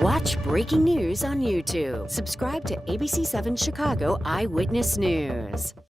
Watch breaking news on YouTube. Subscribe to ABC7 Chicago Eyewitness News.